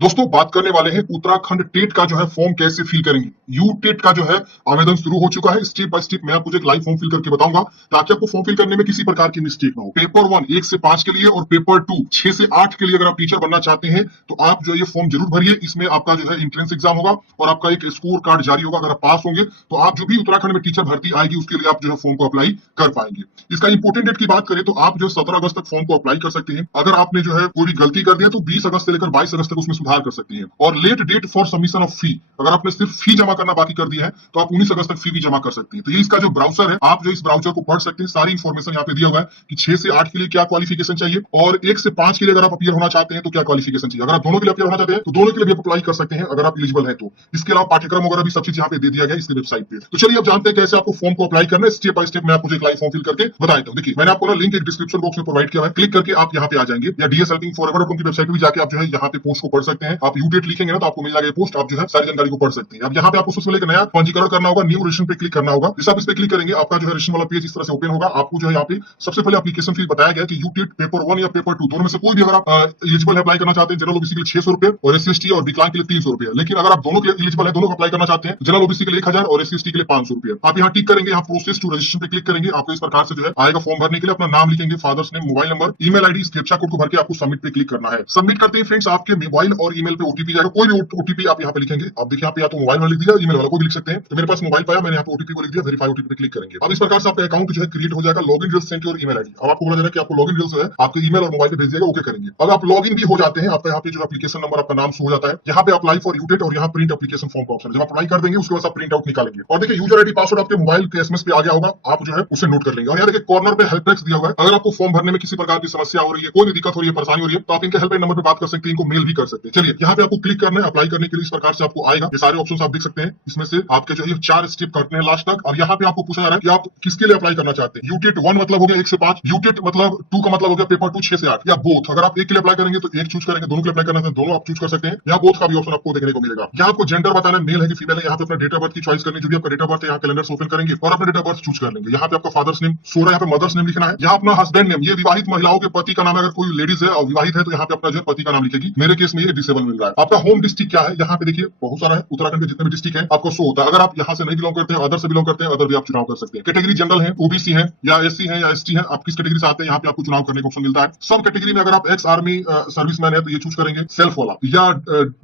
दोस्तों बात करने वाले हैं उत्तराखंड टेट का जो है फॉर्म कैसे फिल करेंगे। यू टेट का जो है आवेदन शुरू हो चुका है। स्टेप बाय स्टेप मैं आपको एक लाइव फॉर्म फिल करके बताऊंगा ताकि आपको फॉर्म फिल करने में किसी प्रकार की मिस्टेक ना हो। पेपर 1 1 से 5 के लिए और पेपर 2 6 से 8 के लिए अगर आप टीचर बनना चाहते हैं तो आप जो ये फॉर्म जरूर भरिए। इसमें आपका जो है एंट्रेंस एग्जाम होगा और आपका एक स्कोर कार्ड जारी होगा। अगर आप पास होंगे तो आप जो भी उत्तराखंड में टीचर भर्ती आएगी उसके लिए आप जो है फॉर्म को अप्लाई कर पाएंगे। इसका इंपोर्टेंट डेट की बात करें तो आप जो 17 अगस्त तक फॉर्म को अप्लाई कर सकते हैं। अगर आपने जो है कोई भी गलती कर दिया तो 20 अगस्त से लेकर 22 अगस्त तक उसमें सुधार कर सकते हैं। और late date for submission of fee, अगर आपने सिर्फ फी जमा करना बाकी कर दिया है तो आप 19 अगस्त तक फी भी जमा कर सकते हैं। तो ये इसका जो ब्राउजर है, आप जो इस ब्राउजर को पढ़ सकते हैं। सारी इंफॉर्मेशन यहाँ पे दिया हुआ है कि 6 से 8 के लिए क्या क्वालिफिकेशन चाहिए और 1 से 5 के लिए अगर आप अपीयर होना चाहते हैं तो क्या क्वालिफिकेशन चाहिए। अगर आप दोनों के लिए अपीयर होना चाहते हैं तो दोनों के लिए भी अप्लाई कर सकते हैं अगर आप एलिजिबल है तो। इसके अलावा पाठ्यक्रम वगैरह भी सब चीज यहाँ पे दे दिया गया इसकी वेबसाइट पे। तो चलिए अब जानते हैं कैसे आपको फॉर्म को अप्लाई करना है। स्टेप बाय स्टेप मैं आपको एक लाइव फॉर्म फिल करके बता देता हूं। देखिए मैंने आपको ना लिंक एक डिस्क्रिप्शन बॉक्स में प्रोवाइड किया है, क्लिक करके आप यहाँ पे आ जाएंगे या डीएस हेल्पिंग फॉरएवर की वेबसाइट पे भी जाके आप जो है यहाँ पे पोस्ट को पढ़ सकते हैं। आप यूटेट लिखेंगे ना तो आपको मिल जाएगा पोस्ट, आप जो है सारी जानकारी को पढ़ सकते हैं। अब यहाँ पे आपको सबसे पहले नया पंजीकरण करना होगा, न्यू रजिस्ट्रेशन पे क्लिक करना होगा। जैसे आप इस पे क्लिक करेंगे आपका जो है रजिस्ट्रेशन वाला पेज इस तरह से ओपन होगा। आपको जो है यहाँ पे सबसे पहले एप्लीकेशन फीस बताया गया कि यूटेट पेपर 1 या पेपर 2 दोनों में से कोई भी अगर आप एलिजिबल है अप्लाई करना चाहते हैं। जनरल ओबीसी के लिए 600 रुपए और एससी एसटी और विकलांग के लिए 300 रुपए। लेकिन अगर आप दोनों के लिए एलिजिबल है, दोनों को अप्लाई करना चाहते हैं, जनरल ओबीसी के लिए 1000 और एससी एसटी के लिए 500 रुपए। आप यहाँ टिक करेंगे, यहाँ प्रोसेस टू रजिस्ट्रेशन पे क्लिक करेंगे। आपको इस प्रकार से जो है आएगा फॉर्म भरने के लिए। अपना नाम लिखेंगे, father's name, mobile number, email ID, इस कैप्चा कोड को भर के आपको सबमिट पे क्लिक करना है। सबमिट करते ही फ्रेंड्स आपके मोबाइल और ईमेल पे ओटीपी जाएगा। कोई भी ओटीपी आप यहाँ पे लिखेंगे। आप देखिए यहाँ पे या तो मोबाइल वाला लिख दिया, ईमेल वाला कोई भी लिख सकते हैं। तो मेरे पास मोबाइल पाया, मैंने यहाँ पे ओटीपी को लिख दिया, वेरीफाई ओटीपी पे क्लिक करेंगे। अब इस प्रकार से आपका अकाउंट जो है क्रिएट हो जाएगा। Login details send your email ID. अब आपको बोला जाएगा कि आपको लॉगिन डिटेल्स जो है आपके ईमेल और मोबाइल पे भेज देगा, ओके करेंगे। अब आप लॉगिन भी हो जाते हैं, आपका यहाँ पे जो एप्लीकेशन नंबर आपका नाम शो हो जाता है। यहाँ पे अप्लाई फॉर यूटेट और यहाँ प्रिंट एप्लीकेशन फॉर्म का ऑप्शन है। जब आप अप्लाई कर देंगे उसके बाद आप प्रिंट आउट निकालेंगे और देखिए यूजर आईडी पासवर्ड आपके मोबाइल के एसएमएस पे आ गया होगा, आप जो है उसे नोट कर लेंगे। और यहाँ देखिए कॉर्नर पे हेल्प डेस्क दिया हुआ है। अगर आपको फॉर्म भरने में किसी प्रकार की समस्या हो रही है, कोई भी दिक्कत हो रही है, परेशानी हो रही है तो आप इनके हेल्पलाइन नंबर पे बात कर सकते हैं, इनको मेल भी कर सकते हैं। चलिए यहाँ पे आपको क्लिक करना है अप्लाई करने के लिए। इस प्रकार से आपको आएगा, ये सारे ऑप्शन आप देख सकते हैं। इसमें से आपके जो है 4 स्टेप करते हैं लास्ट तक। अब यहाँ पे आपको पूछा जा रहा है कि आप किसके लिए अप्लाई करना चाहते हैं। यूटेट 1 मतलब हो गया 1 से 5, यूटेट मतलब 2 का मतलब हो गया पेपर 2 6 से 8 या बोथ। अगर आप एक के लिए अप्लाई करेंगे तो एक चूज करेंगे, दोनों के लिए अप्लाई करना है दोनों आप चूज कर सकते हैं। यहाँ बोथ का भी ऑप्शन आपको देखने को मिलेगा। यहाँ आपको जेंडर बताना है, मेल है कि फीमेल है। यहाँ पे अपना डेट ऑफ बर्थ की चॉइस करनी, जो भी आपका डेट ऑफ बर्थ है यहाँ कैलेंडर ओपन करेंगे और अपना डेट ऑफ बर्थ चूज कर लेंगे। यहाँ पे आपका फादर्स नेम सो रहा है, यहाँ पे मदर्स नेम लिखना है। यहाँ अपना हस्बैंड नेम, ये विवाहित महिलाओं के पति का नाम है। अगर कोई लेडीज है और विवाहित है तो यहाँ पे अपना जो है पति का नाम लिखेगी। मेरे केस में ये डिसेबल मिल रहा है। आपका होम डिस्ट्रिक्ट क्या है, यहाँ पे देखिए बहुत सारा है। उत्तराखंड के जितने भी डिस्ट्रिक्ट है आपको शो होता है। अगर आप यहाँ से नहीं बिलोंग करते हैं, अदर से बिलोंग करते हैं, अदर भी आप चुनाव कर सकते हैं। कैटेगरी जनरल है, ओबीसी है या एससी है या एसटी है, आप किस कैटेगरी से आते हैं यहाँ पे आपको चुनाव करने का ऑप्शन मिलता है। सब कैटेगरी में अगर आप एक्स आर्मी सर्विसमैन है तो ये चूज करेंगे सेल्फ वाला, या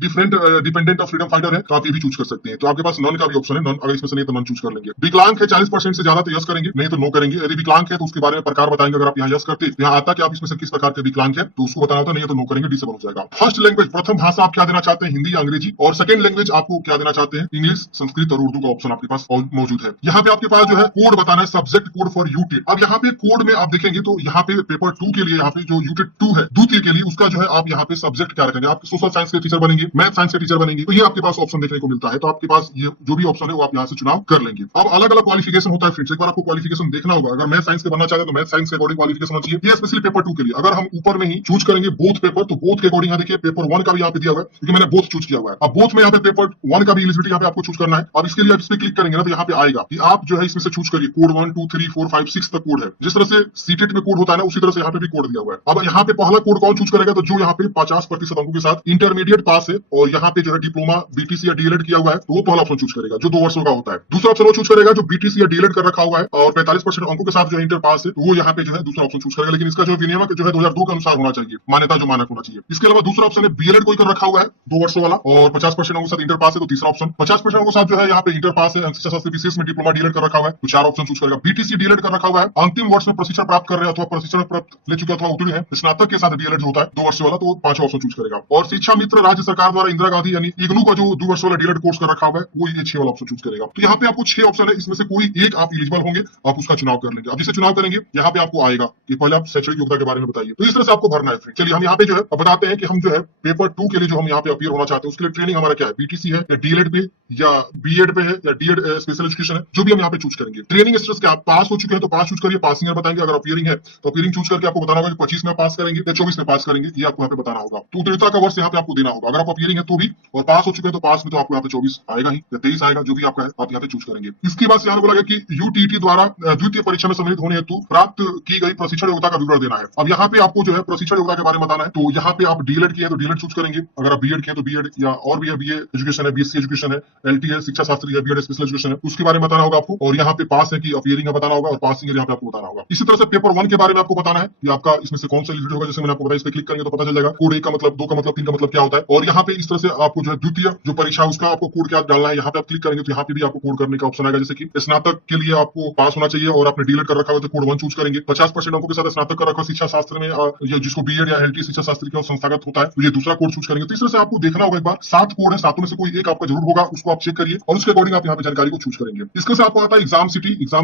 different dependent of freedom fighter है तो आप ये भी चूज कर सकते हैं। तो आपके पास नन का भी ऑप्शन है, नन अगर इसमें से नहीं तो नन चूज कर लेंगे। विकलांग है 40% से ज्यादा तो यस करेंगे, नहीं तो नो करेंगे। यदि विकलांग है तो उसके बारे में प्रकार बताएंगे। अगर आप यहाँ यस करते यहाँ आता कि आप इसमें से किस प्रकार के विकलांग है तो उसको बताना होता, नहीं तो नो करेंगे, डिसेबल हो जाएगा। फर्स्ट लैंग्वेज, प्रथम भाषा आप क्या देना चाहते हैं, हिंदी या अंग्रेजी, और सेकंड लैंग्वेज आपको क्या देना चाहते हैं, इंग्लिश, संस्कृत और उर्दू का ऑप्शन आपके पास मौजूद है। यहाँ पे आपके पास जो है कोड बताना है, सब्जेक्ट कोड फॉर यूटेट। अब यहाँ पे कोड में आप देखेंगे तो यहाँ पे पेपर 2 के लिए यहाँ पे जो यूटेट 2 है द्वितीय के लिए उसका जो है आप यहाँ पे सब्जेक्ट क्या रखेंगे। आप सोशल साइंस के टीचर बनेंगे, मैथ साइंस के टीचर बनेंगे, तो ये आपके पास ऑप्शन देखने को मिलता है। तो आपके पास ये जो भी ऑप्शन है वो आप यहाँ से चुनाव कर लेंगे। अब अलग अलग क्वालिफिकेशन होता है फ्रेंड्स, एक बार आपको क्वालिफिकेशन देखना होगा। अगर मैथ साइंस के बनना चाहते हैं तो मैथ साइंस के अकॉर्डिंग क्वालिफिकेशन होना चाहिए। ये स्पेशली पेपर 2 के लिए। अगर हम ऊपर में ही चूज करेंगे बोथ पेपर तो बोथ के अकॉर्डिंग यहाँ देखिए पेपर 1 का भी यहाँ पे दिया हुआ है क्योंकि मैंने बोथ चूज किया हुआ है। अब बोथ में यहाँ पे पेपर 1 का भी एलिजिबिलिटी यहाँ पे आपको चूज करना है। अब इसके लिए आप इस पे क्लिक करेंगे ना तो यहाँ पे आएगा कि आप जो है इसमें से चूज करिए। कोड 1 2 3 4 5 6 तक कोड है। जिस तरह से सीटेट में कोड होता है ना उसी तरह से यहाँ पे भी कोड दिया हुआ है। अब यहाँ पे पहला कोड कौन चूज करेगा, तो जो यहाँ पे 50% अंकों के साथ इंटरमीडिएट पास है और यहाँ पे जो है डिप्लोमा बीटीसी या डीएलएड किया हुआ है तो वो पहला ऑप्शन चूज करेगा जो 2 वर्षों का होता है। दूसरा ऑप्शन वो चूज करेगा जो बीटीसी या डीएलएड कर रखा हुआ है और 45% अंकों के साथ जो इंटर पास है तो वो यहाँ पे जो है दूसरा ऑप्शन चूज करेगा। लेकिन इसका जो विनियमक जो है 2002 के अनुसार होना चाहिए, मान्यता जो मानक होना चाहिए। इसके अलावा दूसरा ऑप्शन है बीएलएड कोई कर रखा हुआ है 2 वर्षों वाला और 50% अंकों के साथ इंटर पास है तो तीसरा ऑप्शन। 50% अंकों के साथ जो है यहाँ पे इंटर पास है, अनुसूचित जाति विशेष में डिप्लोमा डीएलएड कर रखा हुआ है तो 4 ऑप्शन चूज करेगा। बीटीसी डीएलएड कर रखा हुआ है, अंतिम वर्ष में प्रशिक्षण प्राप्त कर रहे हैं अथवा प्रशिक्षण प्राप्त ले चुके अथवा उत्तीर्ण है, स्नातक के साथ डीएलएड जो होता है 2 वर्ष वाला तो 5 ऑप्शन चूज करेगा। और शिक्षा मित्र राज्य सरकार द्वारा इंदिरा गांधी यानी इग्नू का जो 2 वर्ष वाला डीएलएड कोर्स कर रखा हुआ है वो ये 6 वाला ऑप्शन चूज करेगा। तो यहाँ पे आपको 6 ऑप्शन है, इसमें से कोई एक आप एलिजिबल होंगे, आप उसका चुनाव कर लेंगे। अब जिसे चुनाव करेंगे यहाँ पे आपको आएगा कि पहले आप शैक्षणिक योग्यता के बारे में बताइए, तो इस तरह से आपको भरना है। फिर चलिए हम यहाँ पे जो है बताते हैं कि हम जो है पेपर 2 के लिए जो हम यहाँ पे अपीयर होना चाहते हैं उसके लिए ट्रेनिंग हमारा क्या है, बीटीसी है या डीएलएड पे या बीएड पे है या डीएड स्पेशल एजुकेशन है, जो भी हम यहाँ पे चूज करेंगे। ट्रेनिंग स्टेटस क्या, पास हो चुके हैं तो पास चूज करिए, पासिंग बताएंगे। अगर अपीयरिंग है तो अपीयरिंग चूज करके आपको बताना होगा कि 25 में पास करेंगे या 24 में पास करेंगे, ये आपको यहाँ पे बताना होगा। तो उत्तीर्णता का वर्ष यहाँ पे आपको देना होगा। अगर आप अपीयरिंग है तो भी और पास हो चुके हैं तो पास में तो आपको यहाँ पे 24 आएगा ही या 23 आएगा, जो भी आपका है आप यहाँ पे चूज करेंगे। इसके बाद यहाँ बोला गया कि यूटीटी द्वारा द्वितीय परीक्षा में सम्मिलित होने हेतु प्राप्त की गई प्रशिक्षण योग्यता का विवरण देना है। अब यहाँ पे आपको जो है प्रशिक्षण योग्यता के बारे में बताना है। तो यहाँ पे आप डीएलएड किए तो डीएलएड चूज करेंगे। करेंगे। अगर आप बीएड किए तो बीएड या और भी है, बीए एजुकेशन है, बीएससी एजुकेशन है, एलटी है, शिक्षा शास्त्री है, बीएड स्पेशल एजुकेशन है, उसके बारे में बताना होगा आपको। और यहाँ पे पास है कि अपियरिंग है बताना होगा, और पासिंग है यहाँ पे आपको बताना होगा। इसी तरह से पेपर 1 के बारे में आपको बताना है कि आपका इसमें से कौन सा एलिजिबल होगा। जैसे मैंने आपको बताया, इस पे क्लिक करेंगे तो पता चल जाएगा कोड 1 का मतलब, 2 का मतलब, 3 का मतलब क्या होता है। और यहाँ पे इस तरह से आपको जो है द्वितीय जो परीक्षा है उसका आपको कोड क्या डालना है, यहाँ पे आप क्लिक करेंगे तो यहाँ पे भी आपको कोड करने का ऑप्शन आएगा। जैसे कि स्नातक के लिए आपको पास होना चाहिए और आपने डीएलएड कर रखा हो तो कोड 1 चूज करेंगे। 50% अंकों के साथ स्नातक कर रखा हो शिक्षा शास्त्र में, या जिसको बीएड या एलटी शिक्षा शास्त्री का संस्थागत होता है, तो ये दूसरा कोड चूज करेंगे। तो इस तरह से आपको देखना होगा एक बार 7 कोड है, 7 में से कोई एक आपका जरूर होगा, उसको आप चेक करिए और उसके अकॉर्डिंग आप यहाँ पे जानकारी को चूज करेंगे। इसके से आपको आता है एग्जाम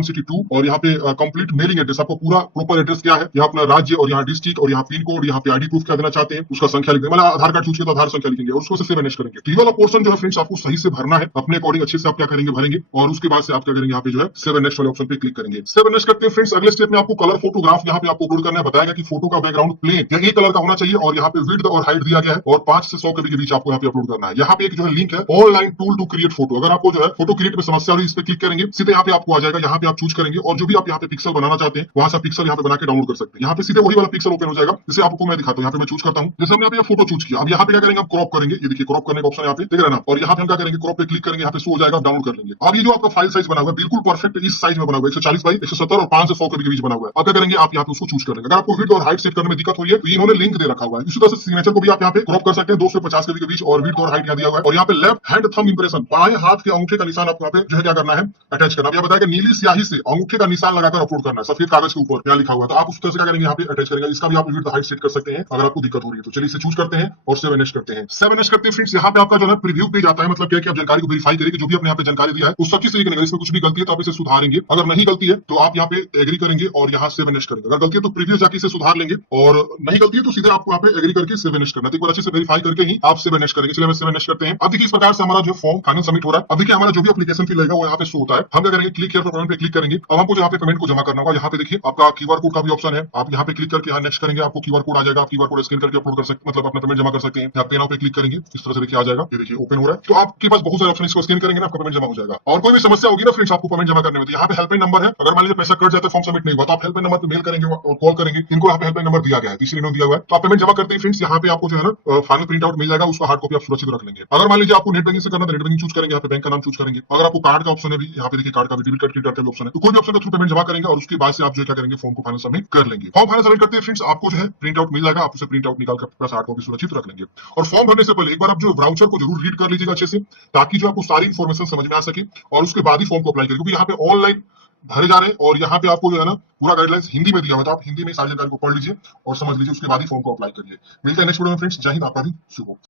सिटी 2, और यहाँ पे कंप्लीट मेलिंग एड्रेस, आपको पूरा प्रॉपर एड्रेस क्या है, यहाँ अपना राज्य और यहाँ डिस्ट्रिक्ट और यहाँ पिन कोड, यहाँ पे आईडी प्रूफ क्या देना चाहते हैं, उसका संख्या लिखेंगे। मतलब आधार कार्ड चूज किया तो आधार संख्या लिखेंगे और उसको से मैनेज करेंगे। तो ये वाला पोर्शन जो है फ्रेंड्स आपको सही से भरना है, अपने अकॉर्डिंग अच्छे से आप क्या करेंगे, भरेंगे। और उसके बाद से आप क्या करेंगे, यहाँ पे जो है सेव नेक्स्ट वाले ऑप्शन पे क्लिक करेंगे। सेव नेक्स्ट करते हैं फ्रेंड्स। अगले स्टेप में आपको कलर फोटोग्राफ यहाँ पे आपको अपलोड करना है। बताएगा कि फोटो का बैकग्राउंड प्लेन या एक कलर का होना चाहिए, और यहाँ पे विड्थ और हाइट दिया गया है, और 5 से 100 कभी के बीच आपको यहाँ पे अपलोड करना है। यहाँ पे एक जो है लिंक है, online tool to create photo. अगर आपको जो है फोटो क्रिएट में समस्या हो रही है, इस पे क्लिक करेंगे, सीधे यहाँ पे आपको आ जाएगा। यहाँ पे आप चूज करेंगे और जो भी आप यहाँ पे पिक्सल बनाना चाहते हैं वहां से पिक्सल यहाँ पे बना के डाउनलोड कर सकते हैं। यहाँ पे सीधे वही वाला पिक्सल ओपन हो जाएगा, जैसे आपको मैं दिखाता हूँ। यहाँ पे मैं चूज करता हूँ, जैसे हमने यहाँ पे फोटो चूज किया। अब यहाँ पे क्या करेंगे, हम क्रॉप करेंगे। ये देखिए क्रॉप करने का ऑप्शन यहाँ पे देख रहे हैं ना, और यहाँ पे हम क्या करेंगे, क्रॉप पे क्लिक करेंगे, यहाँ पे शो हो जाएगा, डाउनलोड कर लेंगे। अब ये जो आपका फाइल साइज बना हुआ है बिल्कुल परफेक्ट इस साइज में बना हुआ है, 140 बाई 170 और 5 से 100 के बीच बना हुआ है। अब क्या करेंगे, आप यहाँ पे उसको चूज कर लेंगे। अगर आपको विड्थ और हाइट सेट करने में दिक्कत हो रही है तो इन्होंने लिंक दे रखा हुआ है। इसी तरह से सिग्नेचर को भी आप यहाँ पे क्रॉप कर सकते हैं 2 से 50 के बीच, और विड्थ और हाइट यहाँ दिया हुआ है। और यहाँ पे लेफ्ट हैंड थंब इंप्रेशन, बाएं हाथ के अंगूठे का निशान आपको यहाँ पे जो है क्या करना है, अटैच करना। यह बताया कि नीली स्याही से अंगूठे का निशान लगाकर अपलोड करना है, सफेद कागज के ऊपर क्या लिखा हुआ है, तो आप उस तरह से क्या करेंगे, यहाँ पे अटैच करेंगे। इसका भी आप विड्थ हाइट सेट कर सकते हैं अगर आपको दिक्कत हो रही है। तो चलिए इसे चूज करते हैं और सेव नेक्स्ट करते हैं। सेव नेक्स्ट करते हैं फ्रेंड्स। यहाँ पे आपका जो है प्रीव्यू पेज आता है, मतलब क्या है कि आप जानकारी को वेरीफाई करेंगे, जो भी आपने यहाँ पे जानकारी दिया है वो सच्ची सही करेंगे। इसमें कुछ भी गलती है तो आप इसे सुधारेंगे, अगर नहीं गलती है तो आप यहाँ पे एग्री करेंगे और यहाँ सेव नेक्स्ट करेंगे। अगर गलती है तो प्रीव्यू जाके इसे सुधार लेंगे, और नहीं गलती है तो सीधे आपको यहाँ पे एग्री करके सेव नेक्स्ट करना है। तो एक बार अच्छे से वेरीफाई करके ही आप सेव नेक्स्ट करेंगे। चलिए हम सेव नेक्स्ट करते हैं। अब देखिए इस प्रकार से हमारा जो फॉर्म फाइनल सबमिट हो रहा है। अब देखिए हमारा जो भी एप्लीकेशन फी लगेगा वो यहाँ पे शो होता है। हम क्या करेंगे, क्लिक हियर फॉर पेमेंट पे क्लिक करेंगे। अब हमको यहाँ पे पेमेंट को जमा करना होगा। यहाँ पे देखिए आपका क्यूआर कोड का भी ऑप्शन है, आप यहाँ पे क्लिक करके यहाँ नेक्स्ट करेंगे, आपको क्यूआर कोड आ जाएगा। आप क्यूआर कोड स्कैन करके अपलोड कर सकते, मतलब अपना पेमेंट जमा कर सकते हैं। यहाँ पे नाउ पे क्लिक करेंगे, इस तरह से देखिए आ जाएगा। ये देखिए ओपन हो रहा है। तो आपके पास बहुत सारे ऑप्शन, इसको स्कैन करेंगे ना आपका पेमेंट जमा हो जाएगा। और कोई भी समस्या होगी ना फ्रेंड्स आपको पेमेंट जमा करने में, तो यहाँ पे हेल्पलाइन नंबर है। अगर मान लीजिए पैसा कट जाता है, फॉर्म सबमिट नहीं हुआ, तो आप हेल्पलाइन नंबर पे मेल करेंगे और कॉल करेंगे। इनको यहाँ पे हेल्पलाइन नंबर दिया गया है, तीसरी नोट दिया हुआ है। तो आप पेमेंट जमा करते हैं फ्रेंड्स, यहाँ पे आपको जो है ना फाइनल प्रिंट आउट मिल जाएगा, उसका हार्ड कॉपी आप सुरक्षित रख लेंगे। अगर मान लीजिए आपको नेट बैंकिंग से करना है तो नेट बैंकिंग चूज करेंगे, यहाँ पे बैंक का नाम चूज करेंगे। अगर आपको कार्ड का ऑप्शन है भी, यहाँ पे देखिए कार्ड का भी, डेबिट कार्ड क्रेडिट कार्ड का भी ऑप्शन है, तो कोई भी ऑप्शन के थ्रू पेमेंट जमा करेंगे और उसके बाद से आप जो क्या करेंगे, फॉर्म को फाइनल सबमिट कर लेंगे। फॉर्म फाइनल सबमिट करते हैं फ्रेंड्स, आपको जो है प्रिंट आउट मिल जाएगा। आप उसे प्रिंट आउट निकाल कर अपने हार्ड कॉपी सुरक्षित रख लेंगे। और फॉर्म भरने से पहले एक बार आप जो ब्राउचर को जरूर रीड कर लीजिएगा अच्छे से, ताकि जो आपको सारी इन्फॉर्मेशन समझ में आ सके, और उसके बाद ही फॉर्म को अप्लाई करें। क्योंकि यहाँ पे ऑनलाइन भरे जा रहे हैं और यहाँ पे आपको जो है ना पूरा गाइडलाइंस हिंदी में दिया हुआ है, तो आप हिंदी में सारी जानकारी को पढ़ लीजिए और समझ लीजिए, उसके बाद ही फॉर्म को अप्लाई करिए। मिलते हैं नेक्स्ट वीडियो में फ्रेंड्स। जय हिंद, आपका भी शुभ हो।